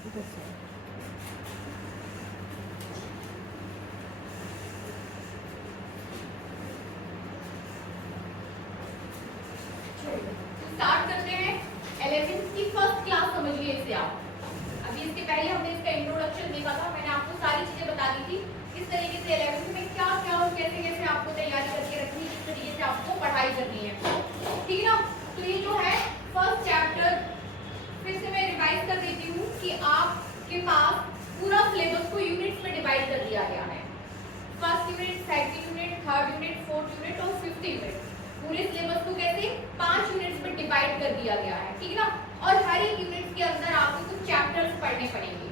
Start करते हैं। 11th की फर्स्ट क्लास समझिए इसे आप। अभी इसके पहले हमने इसका इंट्रोडक्शन देखा था, मैंने आपको सारी चीजें बता दी थी किस तरीके से 11th में क्या क्या और कैसे कैसे आपको तैयारी करके रखनी है, किस तरीके से आपको पढ़ाई करनी है, ठीक है ना। तो ये जो है फर्स्ट चैप्टर, फिर से मैं रिवाइज कर देती हूँ कि आपके पास पूरा सिलेबस को यूनिट्स में डिवाइड कर दिया गया है। First unit, second unit, third unit, fourth unit और फिफ्थ यूनिट, पूरे सिलेबस को कैसे 5 यूनिट्स में डिवाइड कर दिया गया है, ठीक है ना। और हर एक यूनिट के अंदर आपको कुछ चैप्टर्स पढ़ने पड़ेंगे।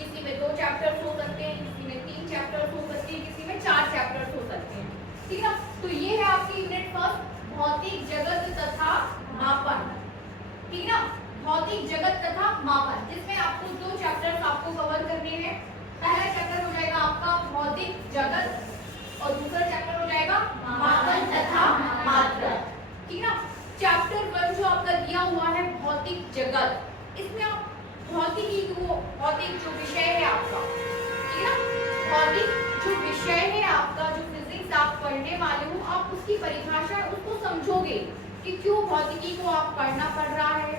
किसी में 2 चैप्टर्स हो सकते हैं, किसी में 3 चैप्टर्स हो सकते हैं, किसी में 4 चैप्टर्स हो सकते हैं, ठीक है ना। तो ये है आपकी यूनिट फर्स्ट, भौतिक जगत तथा मापन, ठीक है ना। भौतिक जगत तथा मापन, जिसमें आपको 2 चैप्टर्स आपको कवर करने हैं। पहला चैप्टर हो जाएगा आपका भौतिक जगत और दूसरा चैप्टर हो जाएगा मापन तथा मात्रा, ठीक है ना। चैप्टर 1 जो आपका दिया हुआ है भौतिक जगत, इसमें आप भौतिकी को, भौतिक जो विषय है आपका, ठीक है ना, भौतिक जो विषय है आपका, जो फिजिक्स आप पढ़ने वाले हो, आप उसकी परिभाषा उसको समझोगे कि क्यों भौतिकी को आप पढ़ना पड़ रहा है,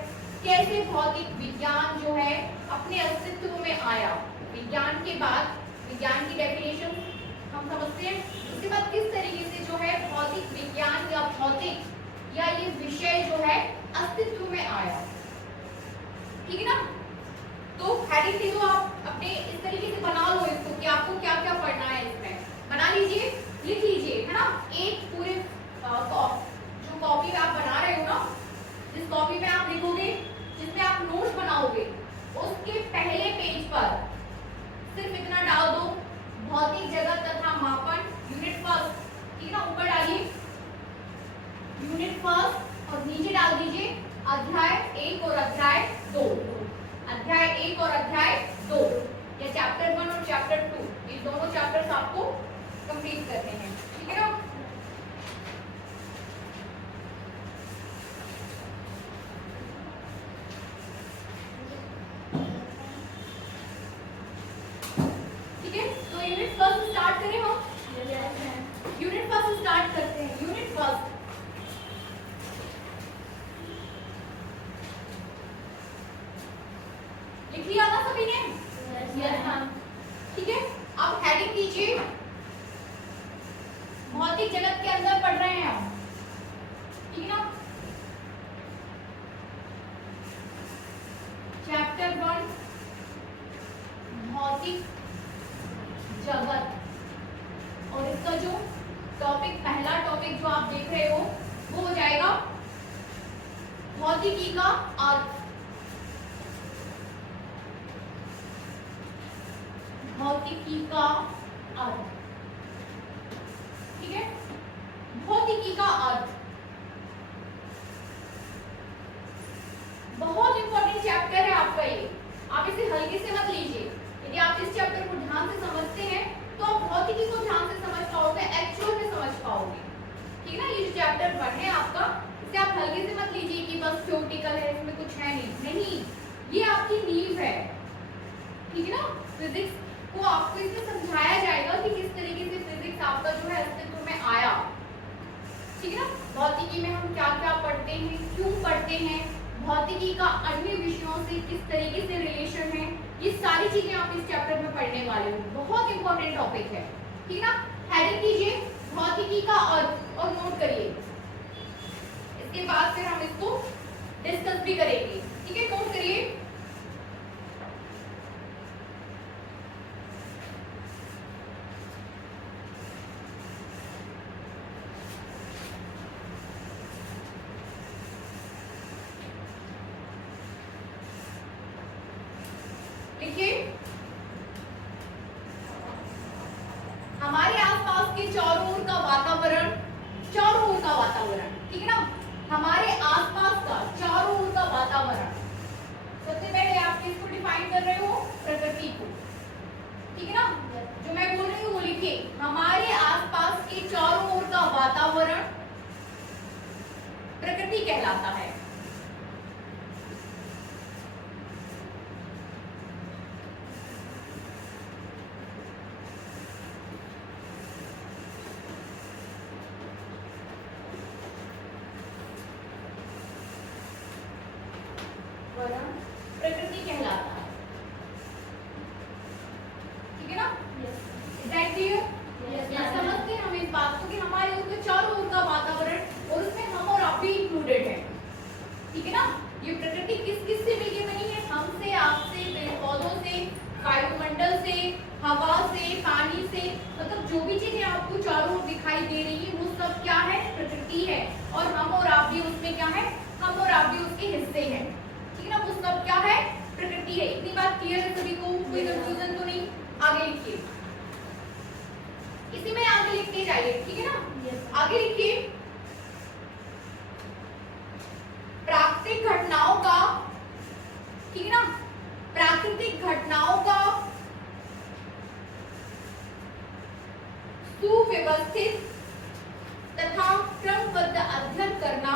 कैसे भौतिक विज्ञान जो है अपने अस्तित्व में आया। विज्ञान के बाद विज्ञान की डेफिनेशन हम समझते हैं, उसके बाद किस तरीके से जो है भौतिक विज्ञान या भौतिक या ये विषय जो है अस्तित्व में आया, ठीक है ना। तो हेडिंग दे दो आप अपने, इस तरीके से बना लो इसको कि आपको क्या क्या पढ़ना है इसमें, बना लीजिए, लिख लीजिए, है ना। एक पूरे जो कॉपी में आप बना रहे हो ना, जिस कॉपी में आप लिखोगे, जिसमें आप नोट्स बनाओगे, उसके पहले पेज पर सिर्फ इतना डाल दो, भौतिक जगत तथा मापन यूनिट फर्स्ट, ठीक है ना। ऊपर डालिए यूनिट फर्स्ट और नीचे डाल दीजिए अध्याय 1 और अध्याय 2, अध्याय 1 और अध्याय 2, या चैप्टर 1 और चैप्टर 2, ये दोनों चैप्टर्स आपको कंप्लीट करने हैं, ठीक है ना। ठीक है, तो यूनिट फर्स्ट स्टार्ट करें हम। यूनिट फर्स्ट स्टार्ट करते हैं। यूनिट फर्स्ट, लिख लिया था सभी ने? यस मैम, ठीक है। अब हेडिंग दीजिए, भौतिक जगत के अंदर पढ़ रहे हैं हम, ठीक है ना। चैप्टर 1 भौतिक जगत, और इसका जो टॉपिक, पहला टॉपिक जो आप देख रहे हो वो हो जाएगा भौतिकी का अर्थ, भौतिकी का अर्थ, ठीक है। भौतिकी का अर्थ बहुत इंपॉर्टेंट चैप्टर है आपका ये, आप इसे हल्के से मत लीजिए। यदि आप इस चैप्टर को ध्यान से समझते हैं तो आप भौतिकी को ध्यान से समझ पाओगे, एक्चुअल में समझ पाओगे, ठीक है ना। ये जो चैप्टर 1 है आपका, इसे आप हल्के से मत लीजिए कि बस थ्योरेटिकल है, इसमें कुछ है नहीं, ये आपकी नींव है, ठीक है ना। फिजिक्स को आपको इसमें समझाया जाएगा कि किस तरीके से फिजिक्स आपका जो है अस्तित्व में आया, ठीक है ना। भौतिकी में हम क्या क्या पढ़ते हैं, क्यों पढ़ते हैं, भौतिकी का अन्य विषयों से किस तरीके से रिलेशन है, ये सारी चीजें आप इस चैप्टर में पढ़ने वाले हो। बहुत इंपॉर्टेंट टॉपिक है, ठीक है ना। हेडिंग दीजिए भौतिकी का अर्थ और नोट करिए, इसके बाद फिर हम इसको डिस्कस भी करेंगे, ठीक है। नोट करिए, देखिए हमारे आसपास के चारों ओर का वातावरण, चारों ओर का वातावरण, ठीक है ना। हमारे आसपास का चारों ओर का वातावरण, सबसे पहले आप किसको डिफाइन कर रहे हो, प्रकृति को, ठीक है ना। जो मैं बोल रही हूँ वो लिखिए, हमारे आसपास के चारों ओर का वातावरण प्रकृति कहलाता है। प्रकृति कहलाता है। ठीक है ना? Is that clear? समझते हैं हम इस बात को कि हमारे ऊपर चारों ओर का वातावरण और उसमें हम और आप भी इंक्लूडेड है। ठीक है ना? ये प्रकृति किस किस से मिलकर बनी है? हमसे, आपसे, पेड़ पौधों से, वायुमंडल से, हवा से, पानी से, मतलब जो भी चीजें आपको चारों ओर दिखाई दे रही है वो सब क्या है? प्रकृति है। और हम और आप भी उसमें क्या है? हम और आप भी उसके हिस्से हैं। ठीक है ना? वो सब क्या है? प्रकृति है। इतनी बात क्लियर है सभी को? कोई कंफ्यूजन तो नहीं? आगे लिखिए, इसी में आगे लिखते जाइए। ठीक है ना? आगे लिखिए, प्राकृतिक घटनाओं का, ठीक है ना, प्राकृतिक घटनाओं का सुव्यवस्थित तथा क्रमबद्ध अध्ययन करना।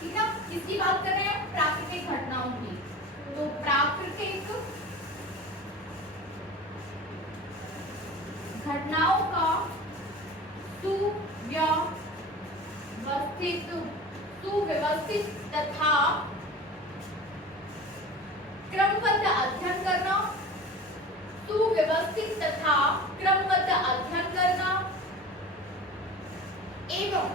ठीक है ना? किसकी बात कर रहे हैं? प्राकृतिक घटनाओं की। तो प्राकृतिक घटनाओं का सुव्यवस्थित तथा क्रमबद्ध अध्ययन करना, सुव्यवस्थित तथा क्रमबद्ध अध्ययन करना एवं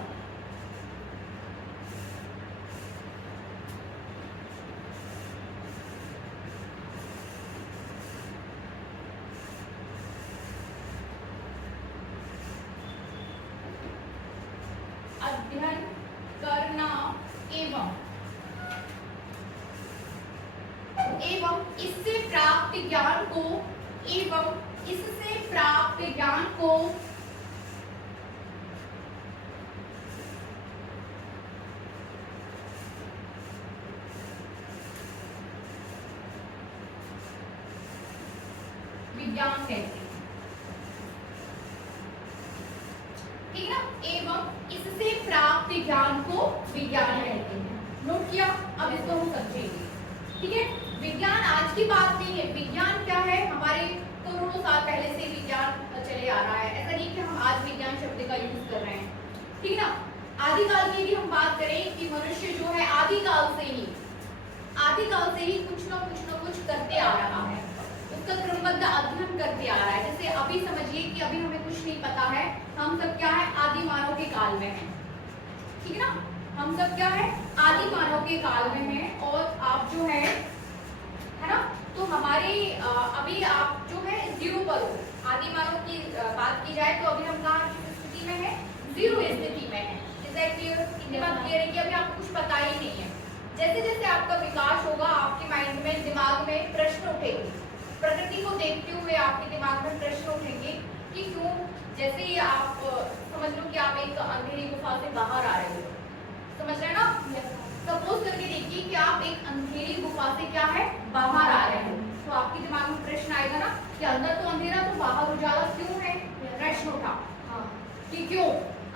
अध्ययन करना एवं इससे प्राप्त ज्ञान को विज्ञान कहते हैं। ठीक है ना? एवं इससे प्राप्त ज्ञान को विज्ञान कहते हैं। नोट किया? अब इसको हम समझेंगे। ठीक है? विज्ञान आज की बात नहीं है। विज्ञान क्या है? हमारे करोड़ों साल पहले से विज्ञान चले आ रहा है। ऐसा नहीं कि हम आज विज्ञान शब्द का यूज कर रहे हैं। ठीक है ना? आदिकाल की भी हम बात करें कि मनुष्य जो है आदिकाल से ही कुछ ना कुछ करते आ रहा है, उसका क्रमबद्ध अध्ययन करते आ रहा है। जैसे अभी समझिए कि अभी हमें कुछ नहीं पता है, हम सब क्या है? आदि मानव के काल में हैं। ठीक है ना? हम सब क्या है? आदि मानव के काल में हैं। और आप जो है ना, तो हमारे अभी आप जो है जीरो पर हो। आदि मानव की बात की जाए तो अभी हम कहाँ की स्थिति में है? जीरो स्थिति में है। Is that clear? इतनी बात क्लियर है कि अभी आपको कुछ पता ही नहीं है। जैसे जैसे आपका विकास होगा, आपके माइंड में, दिमाग में प्रश्न उठेंगे। प्रकृति को देखते हुए आपके दिमाग में प्रश्न उठेंगे कि क्यों, जैसे ही आप समझ लो कि आप एक अंधेरी गुफा से बाहर आ रहे हो, समझ रहे हैं ना? सपोज करके देखिए कि आप एक अंधेरी गुफा से क्या है? बाहर आ रहे हो, तो आपके दिमाग में प्रश्न आएगा ना कि अंदर तो अंधेरा, तो बाहर उजाला क्यों है? प्रश्न उठा कि क्यों?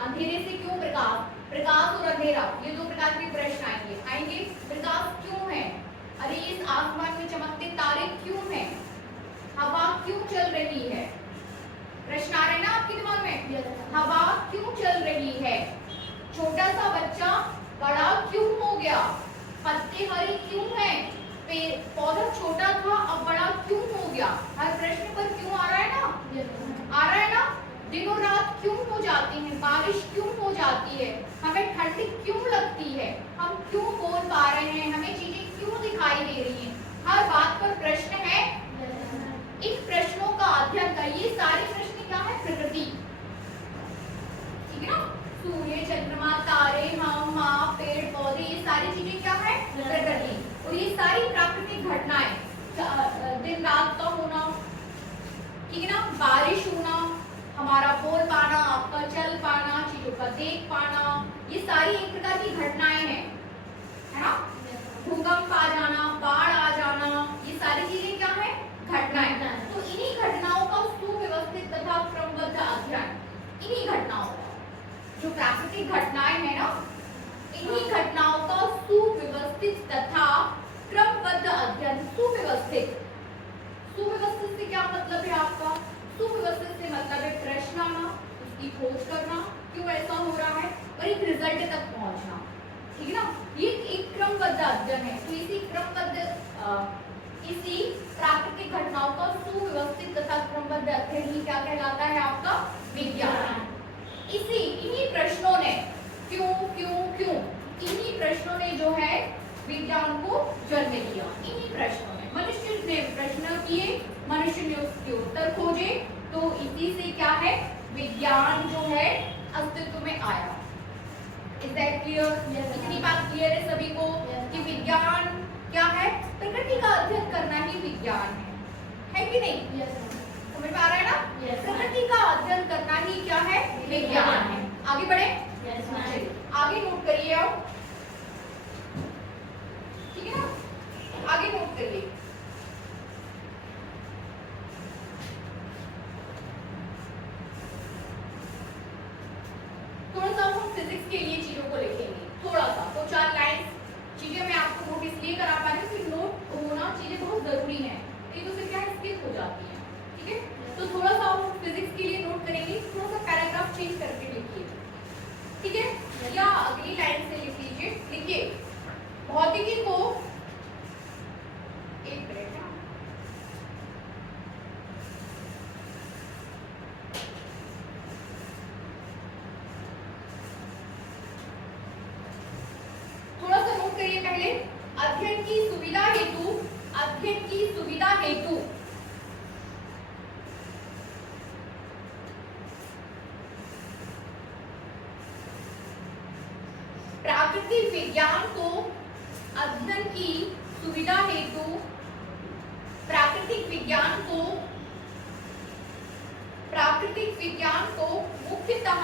अंधेरे से क्यों प्रकाश? प्रकाश और अंधेरा, ये दो प्रकार के प्रश्न आएंगे। प्रकाश क्यों है? अरे इस आसमान में चमकते तारे क्यों हैं? हवा क्यों चल रही है? प्रश्न आ रहे हैं ना आपके दिमाग में? हवा क्यों चल रही है? छोटा सा बच्चा बड़ा क्यों हो गया? पत्ते हरे क्यों हैं? पेड़ पौधा छोटा था अब बड़ा क्यों हो गया? हर प्रश्न पर क्यों आ रहा है ना? आ रहा है ना? दिनों रात क्यों हो जाती है? बारिश क्यों हो जाती है? हमें ठंड क्यों लगती है? हम क्यों बोल पा रहे हैं? हमें चीजें क्यों दिखाई दे रही हैं? हर बात पर प्रश्न है। इन प्रश्नों का अध्ययन का, ये सारे प्रश्न क्या है? प्रकृति। ठीक है ना? सूर्य, चंद्रमा, तारे, हम, आप, पेड़ पौधे, ये सारी चीजें क्या है? प्रकृति। और ये सारी प्राकृतिक घटनाएं, दिन रात का होना, ठीक है ना, बारिश होना, हमारा बोल पाना, आपका चल पाना, चीजों का देख पाना, ये सारी एक प्रकार की घटनाएं हैं, है ना? भूकंप आ जाना, बाढ़ आ जाना, ये सारी चीजें क्या है? घटनाएं। तो इन्हीं घटनाओं का सुव्यवस्थित तथा क्रमबद्ध अध्ययन, इन्हीं घटनाओं का, जो प्राकृतिक घटनाएं हैं ना, इन्हीं घटनाओं का सुव्यवस्थित तथा क्रमबद्ध अध्ययन। सुव्यवस्थित से क्या मतलब है आपका? सुव्यवस्थित से मतलब है प्रश्न आना, उसकी खोज करना, क्यों ऐसा हो रहा है, और एक रिजल्ट तक पहुंचना। ठीक है ना? ये एक क्रमबद्ध अध्ययन है। तो इसी क्रमबद्ध क्रमबद्ध अध्ययन ही क्या कहलाता है आपका विज्ञान। इन्हीं प्रश्नों ने क्यों क्यों क्यों इन्हीं प्रश्नों ने जो है विज्ञान को जन्म दिया। इन्हीं प्रश्नों ने मनुष्य ने प्रश्न किए, मनुष्य ने उसके उत्तर खोजे, तो इसी से क्या है विज्ञान जो है अस्तित्व में आया। Is that clear? इतनी बात क्लियर है सभी को कि विज्ञान क्या है? प्रकृति का अध्ययन करना ही विज्ञान है कि नहीं? समझ में आ रहा है ना? प्रकृति का अध्ययन करना ही क्या है विज्ञान है। आगे बढ़े? आगे नोट करिए आप, ठीक है ना? आगे नोट करिए। थोड़ा सा हम फिजिक्स के लिए चीजों को लिखेंगे, थोड़ा सा तो 4 लाइन चीजें मैं आपको नोट इसलिए करा पा रही हूँ कि नोट होना चीजें बहुत जरूरी है, नहीं तो फिर क्या स्किप हो जाती है। ठीक है, तो थोड़ा सा हम फिजिक्स के लिए नोट करेंगे, थोड़ा सा पैराग्राफ चेंज करके लिखिए, ठीक है? या अगली लाइन से लिख लीजिए। लिखिए भौतिकी को, एक मिनट, थोड़ा सा नोट करिए पहले। अध्ययन की सुविधा हेतु, अध्ययन की सुविधा हेतु प्राकृतिक विज्ञान को, अध्ययन की सुविधा हेतु प्राकृतिक विज्ञान को, प्राकृतिक विज्ञान को मुख्यतः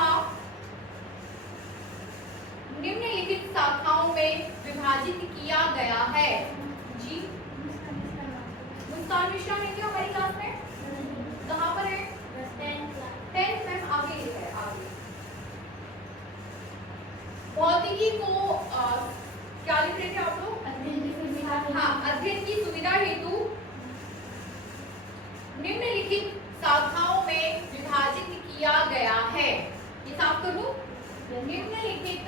निम्नलिखित शाखाओं में विभाजित किया गया है। जी मुस्कान मिश्रा ने क्या हमारी क्लास में कहाँ पर है? 10th में आगे लिखा है, आगे भौतिकी को क्या लिख रहे थे आप लोग? हाँ, अध्ययन की सुविधा हेतु निम्नलिखित शाखाओं में विभाजित किया गया है। ये साफ कर दूं? निम्नलिखित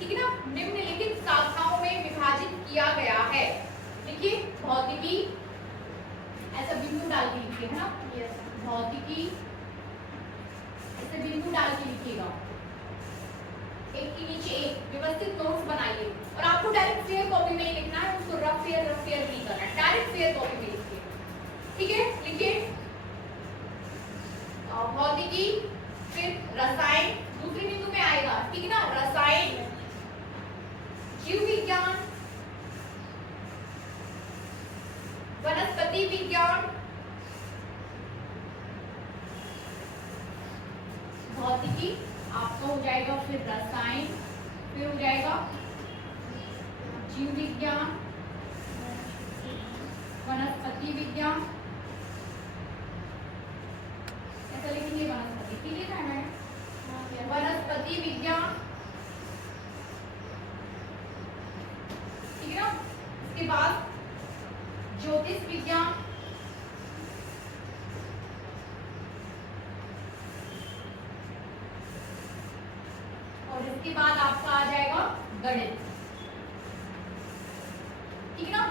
ठीक है ना, निम्नलिखित शाखाओं में विभाजित किया गया है। देखिए भौतिकी ऐसा बिंदु डाल के लिखिए, है ना? भौतिकी ऐसे बिंदु डाल के लिखिएगा, एक के नीचे एक व्यवस्थित नोट्स बनाइए। और आपको डायरेक्ट फेयर कॉपी में ही लिखना है, उसको रफ फेयर नहीं करना है, डायरेक्ट फेयर कॉपी में लिखिए, ठीक है? लिखिए भौतिकी, फिर रसायन दूसरे बिंदु में आएगा, ठीक है ना? रसायन, जीव विज्ञान, वनस्पति विज्ञान, भौतिकी आपका हो जाएगा, फिर रसायन, फिर हो जाएगा जीव विज्ञान, वनस्पति विज्ञान, ऐसा लिखेंगे वनस्पति, ठीक है ना? वनस्पति विज्ञान, ठीक है ना? इसके बाद ज्योतिष विज्ञान, और इसके बाद आपका आ जाएगा गणित, ठीक है ना?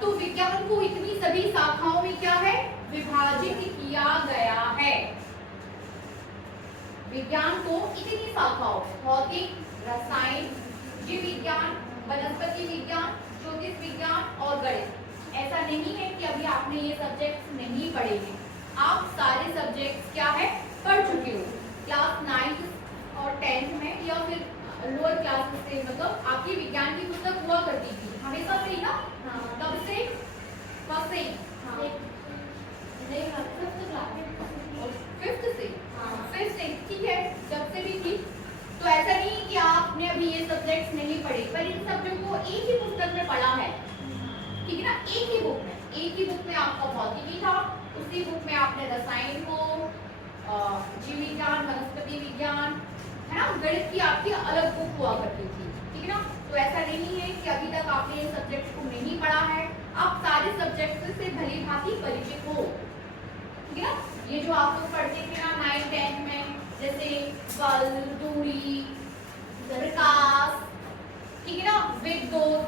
तो विज्ञान को इतनी सभी शाखाओं में क्या है विभाजित किया गया है। विज्ञान को इतनी शाखाओं, भौतिक, रसायन, जीव विज्ञान, वनस्पति विज्ञान, ज्योतिष विज्ञान और गणित। ऐसा नहीं है कि अभी आपने ये सब्जेक्ट्स नहीं पढ़े हैं, आप सारे सब्जेक्ट्स क्या है पढ़ चुके हो। क्लास 9th और 10th में या फिर लोअर क्लास से, मतलब आपकी विज्ञान की पुस्तक हुआ करती थी हमेशा से ही ना? कब से? फर्स्ट से? फिफ्थ से? फिफ्थ से, ठीक है, जब से भी थी। तो ऐसा नहीं कि आपने अभी ये सब्जेक्ट्स नहीं पढ़े, पर इन सब्जेक्ट को एक ही पुस्तक में पढ़ा है, ठीक है ना? एक ही बुक में आपका भौतिकी था, उसी बुक में आपने रसायन को, जीव विज्ञान, वनस्पति विज्ञान, है ना, गणित की आपकी अलग बुक हुआ करती थी, ठीक है ना। तो ऐसा नहीं है कि अभी तक आपने इन सब्जेक्ट को नहीं पढ़ा है, आप सारे सब्जेक्ट से भली भांति परिचित हो, ठीक है ना। ये जो आप लोग पढ़ते थे ना 9th 10th में, जैसे बल, दूरी, प्रकाश, ठीक है ना, विद्युत,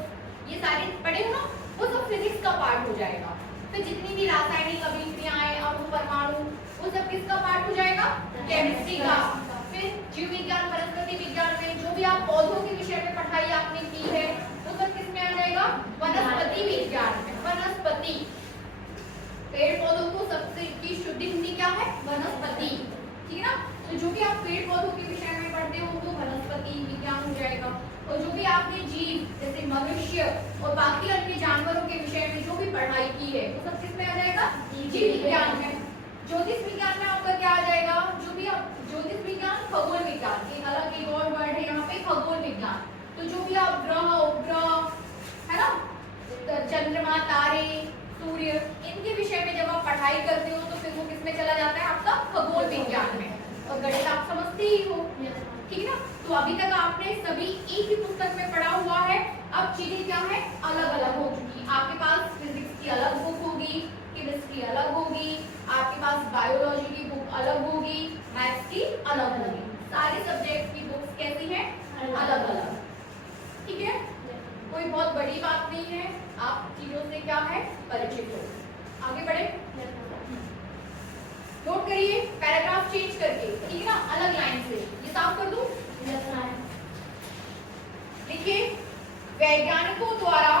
ये सारे पढ़े हो ना, वो सब फिजिक्स का पार्ट हो जाएगा। फिर जितनी भी रासायनिक अभिक्रियाएं, अणु, परमाणु, वो सब किसका पार्ट हो जाएगा, केमिस्ट्री का। फिर जीव विज्ञान, वनस्पति विज्ञान में जो भी आप पौधों के विषय में पढ़ाई आपने की है, वो सब किसमें आ जाएगा, वनस्पति विज्ञान में। वनस्पति, पेड़ पौधों को सबसे की शुद्ध हिंदी क्या है, वनस्पति, ठीक है ना। तो जो भी आप पेड़ पौधों के विषय में पढ़ते हो वो वनस्पति विज्ञान हो जाएगा। और जो भी आपने जीव जैसे मनुष्य और बाकी अन्य जानवरों के विषय में जो भी पढ़ाई की है वो सब किसमें आ जाएगा, जीव विज्ञान में। ज्योतिष विज्ञान में आपका क्या आ जाएगा, जो भी आप ज्योतिष विज्ञान, खगोल विज्ञान, एक अलग एक और वर्ड है यहाँ पे, खगोल विज्ञान। तो जो भी आप ग्रह, उपग्रह, है ना, चंद्रमा, तारे, सूर्य, इनके विषय में जब आप पढ़ाई करते हो तो फिर वो किसमें चला जाता है, आपका खगोल विज्ञान में। और गणित आप समझते ही हो, ठीक है ना। तो अभी तक आपने सभी एक ही पुस्तक में पढ़ा हुआ है, अब चीजें क्या है, अलग अलग हो चुकी। आपके पास फिजिक्स की अलग बुक होगी, केमिस्ट्री अलग होगी, आपके पास बायोलॉजी की बुक अलग होगी, मैथ्स की अलग होगी, सारे सब्जेक्ट की बुक्स कैसी हैं, अलग अलग, ठीक है। कोई बहुत बड़ी बात नहीं है, आप चीजों से क्या है, परिचित हो। आगे बढ़े, नोट करिए, पैराग्राफ चेंज करके, ठीक है ना, अलग लाइन से। ये साफ कर दूं, देखिए, वैज्ञानिकों द्वारा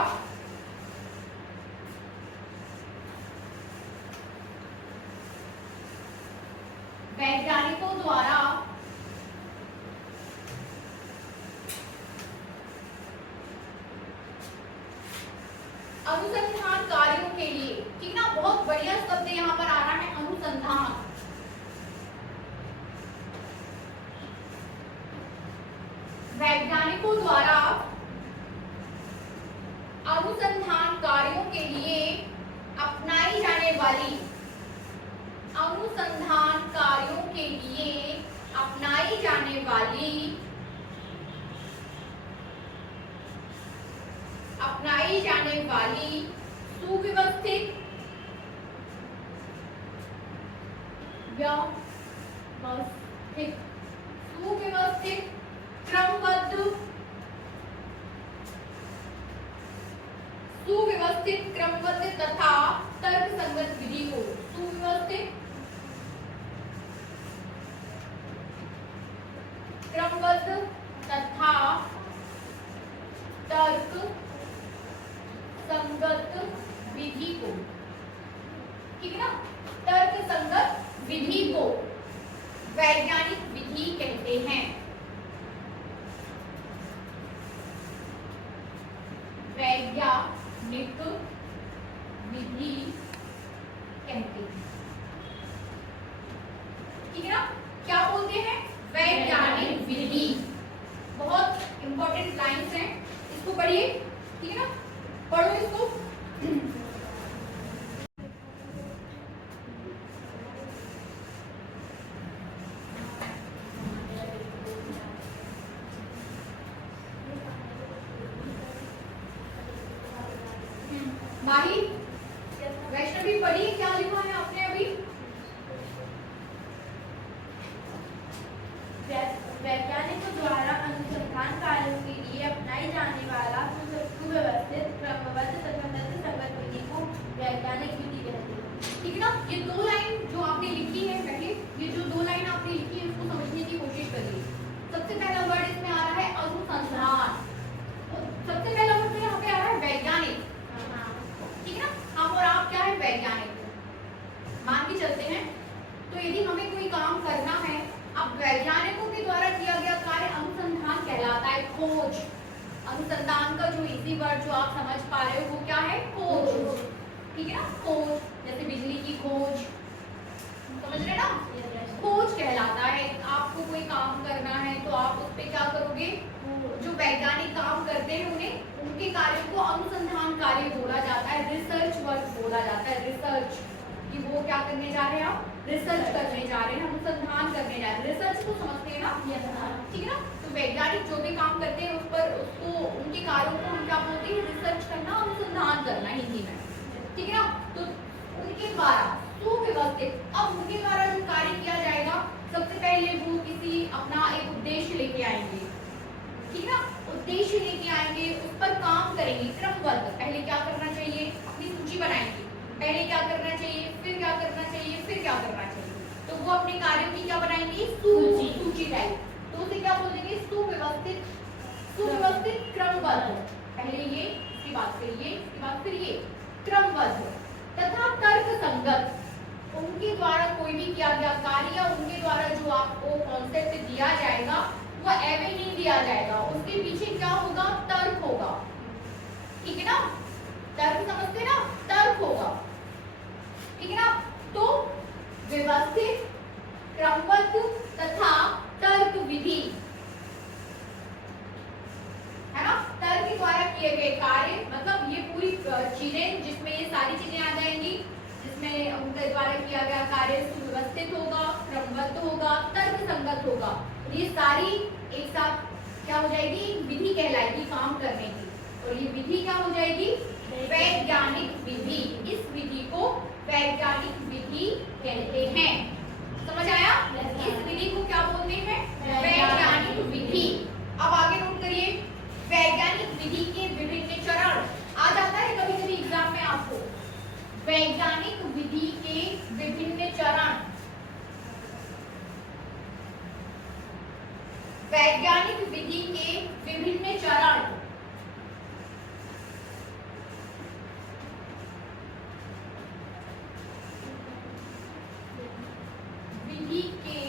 अनुसंधान कार्यों के लिए, ठीक ना, बहुत बढ़िया शब्द यहाँ पर आ रहा है, अनुसंधान। वैज्ञानिकों द्वारा अनुसंधान कार्यों के लिए अपनाई जाने वाली, अनुसंधान कार्यों के लिए अपनाई जाने वाली सुव्यवस्थित क्रमबद्ध तथा तर्कसंगत विधि को, सुव्यवस्थित, क्रमबद्ध तथा तर्क संगत विधि को, ठीक है ना, तर्क संगत विधि को वैज्ञानिक विधि कहते हैं। वैज्ञानिक विधि कहते हैं, ठीक है ना। क्या बोलते हैं, वैज्ञानिक विधि। बहुत इंपॉर्टेंट लाइंस हैं, इसको पढ़िए, ठीक है ना, पढ़ो इसको। माही, वैष्णवी पढ़िए, क्या लिखा है आपने अभी। वैज्ञानिकों द्वारा अनुसंधान कार्यों के लिए अपनाई जाने वाला सुव्यवस्थित, क्रमबद्ध तथा तर्कसंगत विधि को वैज्ञानिक विधि कहते हैं, ठीक है ना। ये दो लाइन जो आपने लिखी है, पहले ये जो दो लाइन आपने लिखी है उसको समझने की कोशिश करिए। सबसे पहला वर्ड इसमें आ रहा है अनुसंधान, सबसे पहला वर्ड यहाँ पे आ रहा है वैज्ञानिक, ठीक है ना। हम और आप क्या है, वैज्ञानिक मान के चलते हैं। तो यदि हमें कोई काम करना है, अब वैज्ञानिकों के द्वारा किया गया कार्य अनुसंधान कहलाता है, खोज। अनुसंधान का जो इजी वर्ड जो आप समझ पा रहे हो वो क्या है, खोज, ठीक है ना, खोज। जैसे बिजली की खोज, समझ रहे ना, खोज कहलाता है। आपको कोई काम करना है तो आप उस पर क्या करोगे, जो वैज्ञानिक काम करते हैं उन्हें, उनके कार्य को अनुसंधान कार्य बोला जाता है, रिसर्च वर्क बोला जाता है, रिसर्च, कि वो क्या करने जा रहे हैं, आप रिसर्च करने जा रहे हैं, हम अनुसंधान करने जा रहे हैं। रिसर्च को समझते हैं ना, ठीक है ना। तो वैज्ञानिक जो भी काम करते हैं उस पर उसको उनके कार्यों को हम क्या बोलते हैं, रिसर्च करना, अनुसंधान करना हिंदी में, ठीक है ना। तो उनके द्वारा सुव्यवस्थित, अब उनके द्वारा जो कार्य किया जाएगा, सबसे पहले वो किसी अपना एक उद्देश्य लेके आएंगे, ठीक है ना, उद्देश्य लेके आएंगे, उस पर काम करेंगे क्रमबद्ध। पहले क्या करना चाहिए, अपनी सूची बनाएंगे, पहले क्या करना चाहिए, फिर क्या करना चाहिए, फिर क्या करना चाहिए। तो वो अपने कार्यों की क्या बनाएंगे, सूची टाइप। तो उसे क्या बोलेंगे, सुव्यवस्थित, सुव्यवस्थित क्रमबद्ध। पहले ये, इसके बाद फिर ये, इसके बाद फिर ये, क्रमबद्ध तथा तर्क संगत। उनके द्वारा कोई भी किया गया कार्य या उनके द्वारा जो आपको कॉन्सेप्ट दिया जाएगा वो ऐवे नहीं दिया जाएगा, उसके पीछे क्या होगा, तर्क होगा, ठीक है ना। तर्क समझते ना, तर्क होगा, ठीक है ना। तो व्यवस्थित, क्रमबद्ध तथा तर्क विधि, है ना। तर्क के द्वारा किए गए कार्य, मतलब ये पूरी चीजें जिसमें ये सारी चीजें आ जाएंगी, जिसमें उनके द्वारा किया गया कार्य सुव्यवस्थित होगा, क्रमबद्ध होगा, तर्क संगत होगा। ये सारी एक साथ क्या हो जाएगी, विधि कहलाएगी काम करने की। और ये विधि क्या हो जाएगी, वैज्ञानिक विधि। इस विधि को वैज्ञानिक विधि कहते हैं। समझ आया, इस विधि को क्या बोलते हैं, वैज्ञानिक विधि। अब आगे नोट करिए, वैज्ञानिक विधि के विभिन्न चरण। आ जाता है कभी कभी एग्जाम में आपको, वैज्ञानिक विधि के विभिन्न चरण। वैज्ञानिक विधि के विभिन्न चरण। विधि के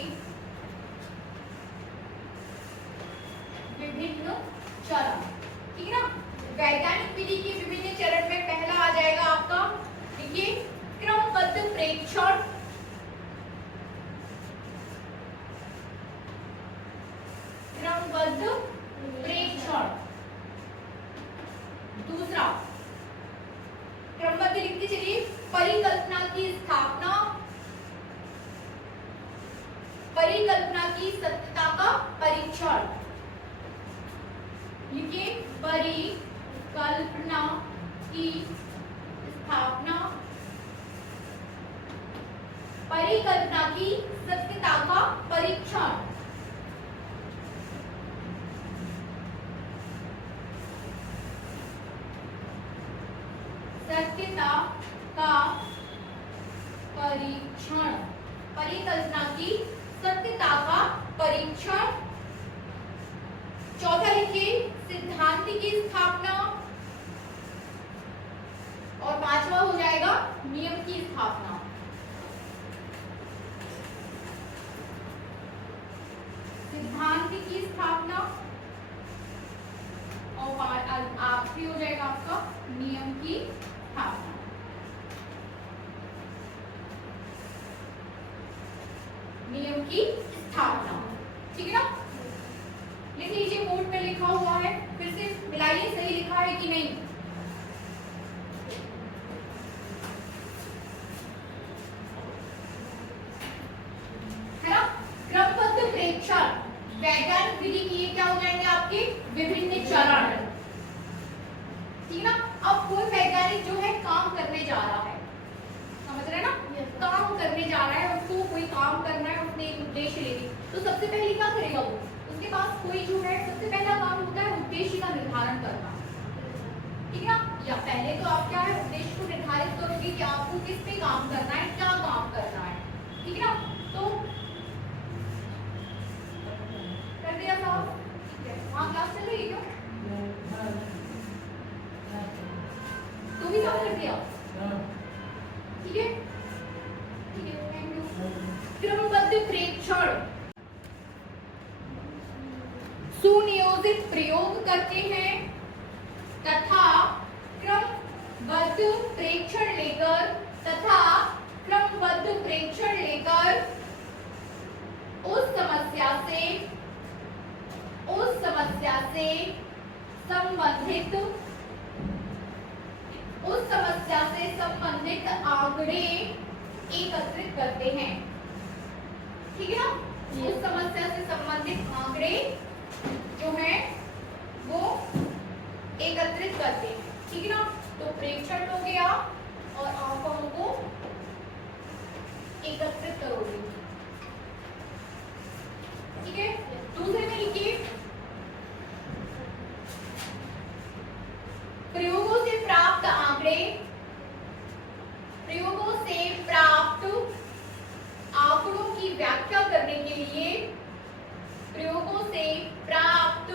विभिन्न चरण, ठीक है ना। वैज्ञानिक विधि के विभिन्न चरण में पहला आ जाएगा आपका, देखिए, क्रमबद्ध प्रेक्षण। क्रमबद्ध प्रेक्षण। दूसरा, क्रमबद्ध लिखते चलिए, परिकल्पना की स्थापना, परिकल्पना की सत्यता का परीक्षण। लिखिए, परिकल्पना की स्थापना, परिकल्पना की सत्यता का परीक्षण। सत्यता का परीक्षण, परिकल्पना की सत्यता का परीक्षण। चौथा लिखिए, सिद्धांत की स्थापना। और पांचवा हो जाएगा नियम की स्थापना। सिद्धांत की स्थापना और आखिरी हो जाएगा आपका नियम की स्थापना। नियम की स्थापना, ठीक है ना। लिख लीजिए, बोर्ड पे लिखा हुआ है, फिर से मिलाइए, सही लिखा है कि नहीं। है ना। क्रमबद्ध प्रेक्षण, वैज्ञानिक विधि की ये क्या हो जाएंगे आपके विभिन्न चरण, ठीक है ना। अब कोई वैज्ञानिक जो है काम करने जा रहा है, समझ रहे हैं ना, काम करने जा रहा है, उसको कोई काम करना है, उसने एक उद्देश्य लेके, तो सबसे पहले क्या करेगा वो, उसके पास कोई जो है सबसे पहला काम होता है उद्देश्य का निर्धारण करना, ठीक है ना। या पहले तो आप क्या है उद्देश्य को निर्धारित करोगे कि आपको किस पे काम करना है, क्या काम करना है, ठीक है ना। तो कर दिया साहब, ठीक है। वहाँ क्लास चल रही है क्या, तो भी साफ कर दिया, ठीक है, ठीक है, थैंक यू। क्रमबद्ध प्रेक्षण, सुनियोजित प्रयोग करते हैं तथा क्रमबद्ध प्रेक्षण लेकर उस समस्या से संबंधित आंकड़े एकत्रित करते हैं। उस समस्या से संबंधित आंकड़े जो हैं वो एकत्रित करते हैं, ठीक है ना। तो प्रेक्षण हो गया और आंकड़ों को एकत्रित करोगे, ठीक है। दूसरे में लिखिए प्रयोगों से प्राप्त आंकड़े, प्रयोगों से प्राप्त आंकड़ों की व्याख्या करने के लिए, प्रयोगों से प्राप्त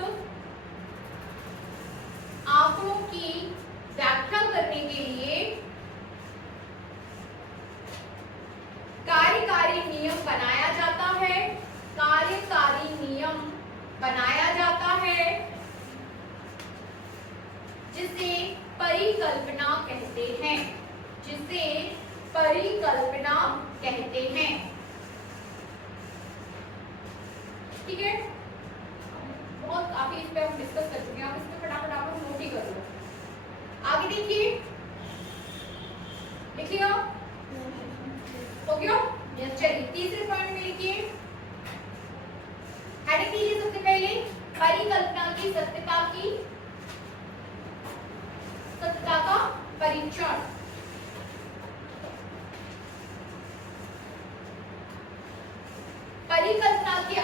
आंकड़ों की व्याख्या करने के लिए कार्यकारी नियम बनाया जाता है, कार्यकारी नियम बनाया जाता है जिसे परिकल्पना कहते हैं, जिसे परिकल्पना कहते हैं, ठीक है। बहुत काफी इस पे हम डिस्कस कर चुके हैं, आप इसमें फटाफट आप लोग नोट ही कर लो। आगे देखिए, लिख लिया हो गया। चलिए तीसरे पॉइंट में लिखिए, हेडिंग दीजिए सबसे पहले परिकल्पना की सत्यता का परीक्षण। परिकल्पना के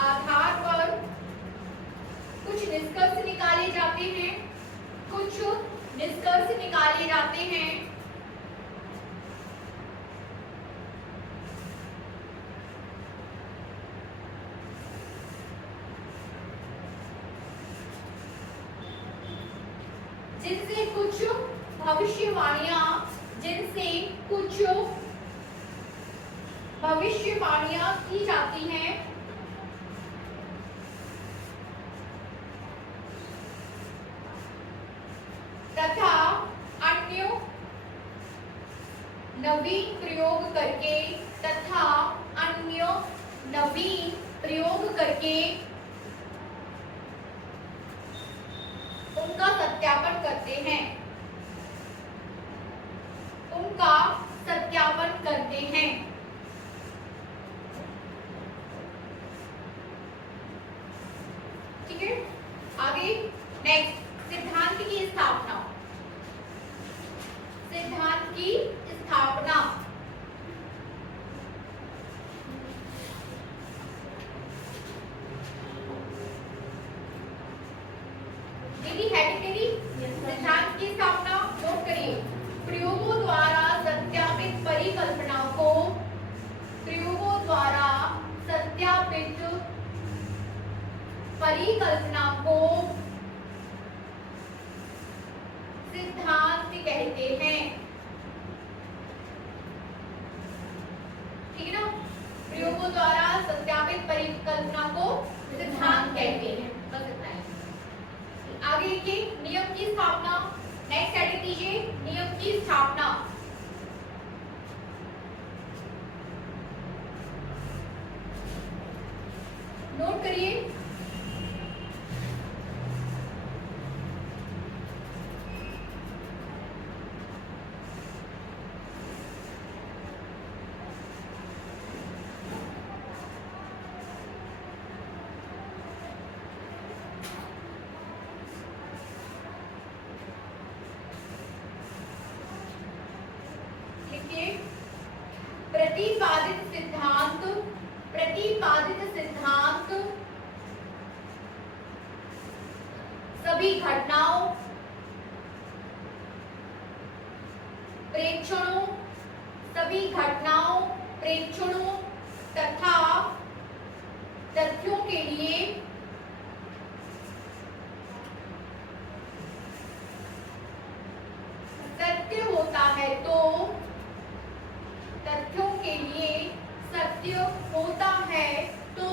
आधार पर कुछ निष्कर्ष निकाले जाते हैं, कुछ निष्कर्ष निकाले जाते हैं। जिनसे कुछ भविष्यवाणियां की जाती हैं तथा अन्य नवीन प्रयोग करके उनका सत्यापन करते हैं, ठीक है। आगे नेक्स्ट सिद्धांत की स्थापना। दीदी हेडिंग दीदी, सिद्धांत की स्थापना नोट करिए। प्रयोगों द्वारा सत्यापित परिकल्पना को सिद्धांत कहते हैं, ठीक है ना। प्रयोगों द्वारा सत्यापित परिकल्पना को सिद्धांत कहते हैं, बस इतना ही। आगे लिखिए नियम की स्थापना। नेक्स्ट हेडिंग दीजिए नियम की स्थापना। नोट करिए प्रतिपादित सिद्धांत सभी घटनाओं, प्रेक्षणों तथा तथ्यों के लिए सत्य होता है तो तथ्यों के लिए सत्य होता है तो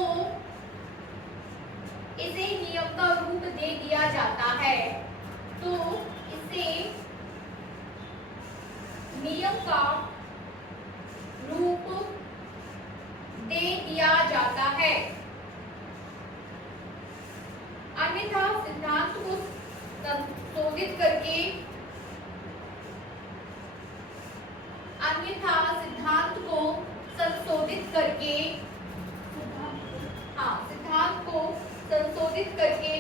इसे नियम का रूप दे दिया जाता है, तो इसे नियम का रूप दे दिया जाता है। अन्यथा सिद्धांत को संशोधित करके अन्यथा सिद्धांत को संशोधित करके, हाँ, सिद्धांत को संशोधित करके